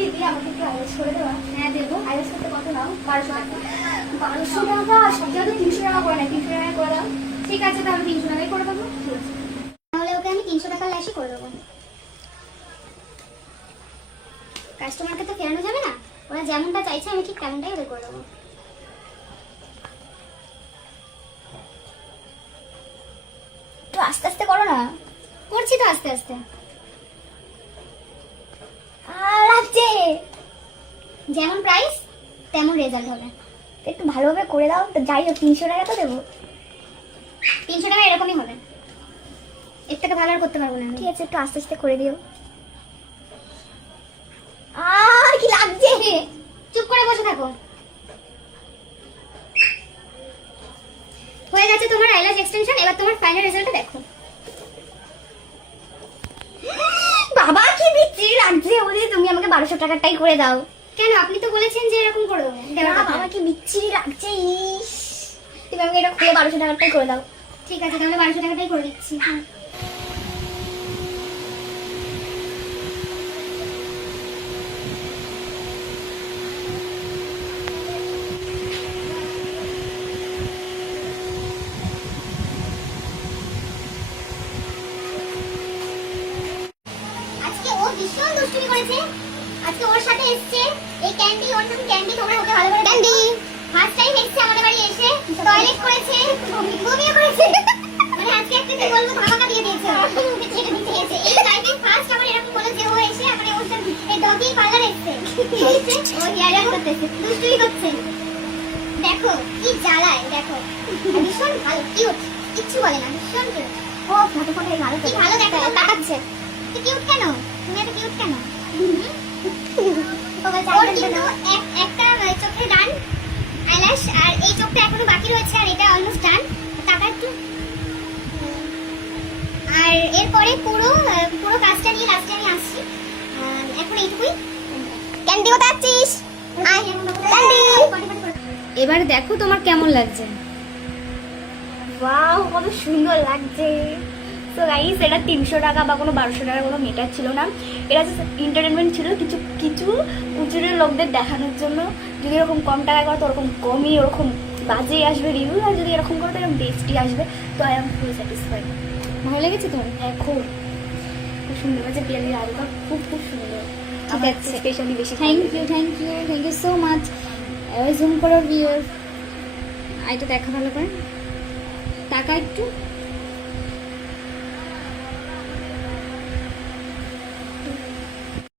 দিদি আমাকে একটু আইলেস করে দেওয়া? হ্যাঁ দেবো। আইলেস করতে কত নাও? 1200 টাকা। 1200 টাকা? সব জায়গায় 300 টাকা করে না, 300 টাকা করে দাও। ঠিক আছে তাহলে 300 টাকাই করে দেবো। ঠিক আছে, তাহলে ওকে আমি 300 টাকা ল্যাশই করে দেবো। কাস্টমারকে তো ফেরানো যাবে না, ওরা যেমনটা চাইছে আমি ঠিক তেমনটাই ওদের করে দেবো। তো আস্তে আস্তে করো না। করছি তো আস্তে আস্তে। লাগছে, যেমন প্রাইস তেমন রেজাল্ট হবে। একটু ভালোভাবে করে দাও তো, যাই হোক 300 টাকা তো দেবো। 300 টাকা এরকমই হবে, এর থেকে ভালো আর করতে পারবো না। ঠিক আছে, একটু আস্তে আস্তে করে দিও। কি লাগছে, চুপ করে বসে থাকো। হয়ে গেছে তোমার আইল্যাশ এক্সটেনশন, এবার তোমার ফাইনাল রেজাল্টটা দেখো। বাবা কি বিচ্ছিরি লাগছে, ওরে তুমি আমাকে 1200 টাকাটাই করে দাও। কেন, আপনি তো বলেছেন যে এরকম করে দেবো। বাবা কি বিচ্ছিরি লাগছে, ইস তুমি আমাকে এটা খুলে 1200 টাকাটাই করে দাও। ঠিক আছে, তাহলে 1200 টাকাটাই করে দিচ্ছি। হ্যাঁ, আজকে ও ভীষণ দুষ্টুমি করেছে। আজকে ওর সাথে এসেছে এই ক্যান্ডি, ওর নাম ক্যান্ডি, তোমরা ওকে ভালো করে ক্যান্ডি। ফার্স্ট টাইম এসেছে আমাদের বাড়ি, এসে টয়লেট করেছে, ঘুমিয়ে করেছে। মানে আজকে একটা কি বলবো, ধামাকা দিয়ে দিয়েছে। এটা দিতে গেছে এই লাইফে ফার্স্ট আমার এরকম হলো যে ও এসে মানে ওর সাথে এই ডগি পার্লার এসেছে। ও হেয়ার করতেছে, দুষ্টুমি করছে। দেখো কি জ্বালায়, দেখো ভীষণ ভালো, কিউট, কিচ্ছু বলে না, ভীষণ কিউট। ও ফটো ফটো ভালো, কি ভালো দেখো তাকাচ্ছে। তুই কিউট কেন, তুমি এত কিউট কেন? ওর কিন্তু একটা চোখে ডান আইল্যাশ, আর এই চোখটা এখনো বাকি রয়েছে, আর এটা অলমোস্ট ডান। টাকা একটু, আর এরপরে পুরো পুরো কাজটা নিয়ে লাস্টে আমি আসছি। এখন এইটুকুই। ক্যান্ডি কোথায় আছিস? ক্যান্ডি, এবার দেখো তোমার কেমন লাগছে। ওয়াও কত সুন্দর লাগছে। তো গাইস, এটা 300 টাকা বা কোনো 1200 টাকার কোনো মেটার ছিল না, এটা জাস্ট এন্টারটেনমেন্ট ছিল, কিছু কিছু উঁচুরের লোকদের দেখানোর জন্য। যদি এরকম কম টাকা করো তো ওরকম কমই, ওরকম বাজেই আসবে রিভিউ, আর যদি এরকম করো তো এরকম বেস্টই আসবে। তো আই এম ফুল স্যাটিসফাইড। ভালো লেগেছে তোমার? হ্যাঁ, খুব খুব সুন্দর হয়েছে, পিয়ালির আলুটা খুব খুব সুন্দর। ঠিক আছে, স্পেশালি বেশি থ্যাংক ইউ সো মাচ। এবার জুম করো ভিউয়ার, আইটা দেখা ভালো করে, টাকা একটু